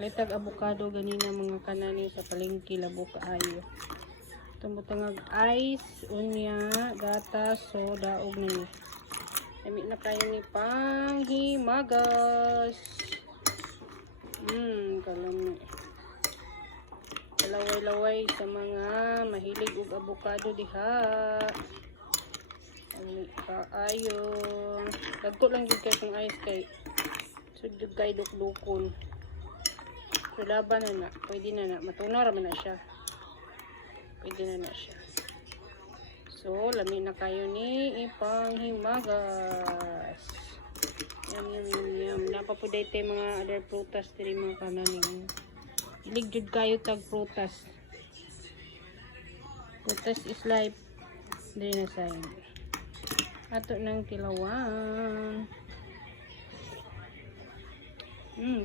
Litag avocado ganina mga kanani sa palengke labo kaayo. Tumutangag ice, unya, gatas, soda ug nani. Dami na kayo ni panghimagas. Kalami. Laway-laway sa mga mahilig og avocado diha. Ani kaayo. Dagko lang gid kay kung ice kay sugod kay dukdukon. So laban na pwede na matunaw ra man na siya. Pwede na siya. So lami na kayo ni ipanghimagas. Yum. Napapuday tayo mga other prutas diri mga kananing. Hilig jud kayo tag prutas. Prutas is life. Diri na sayo. Ato ng tilawan.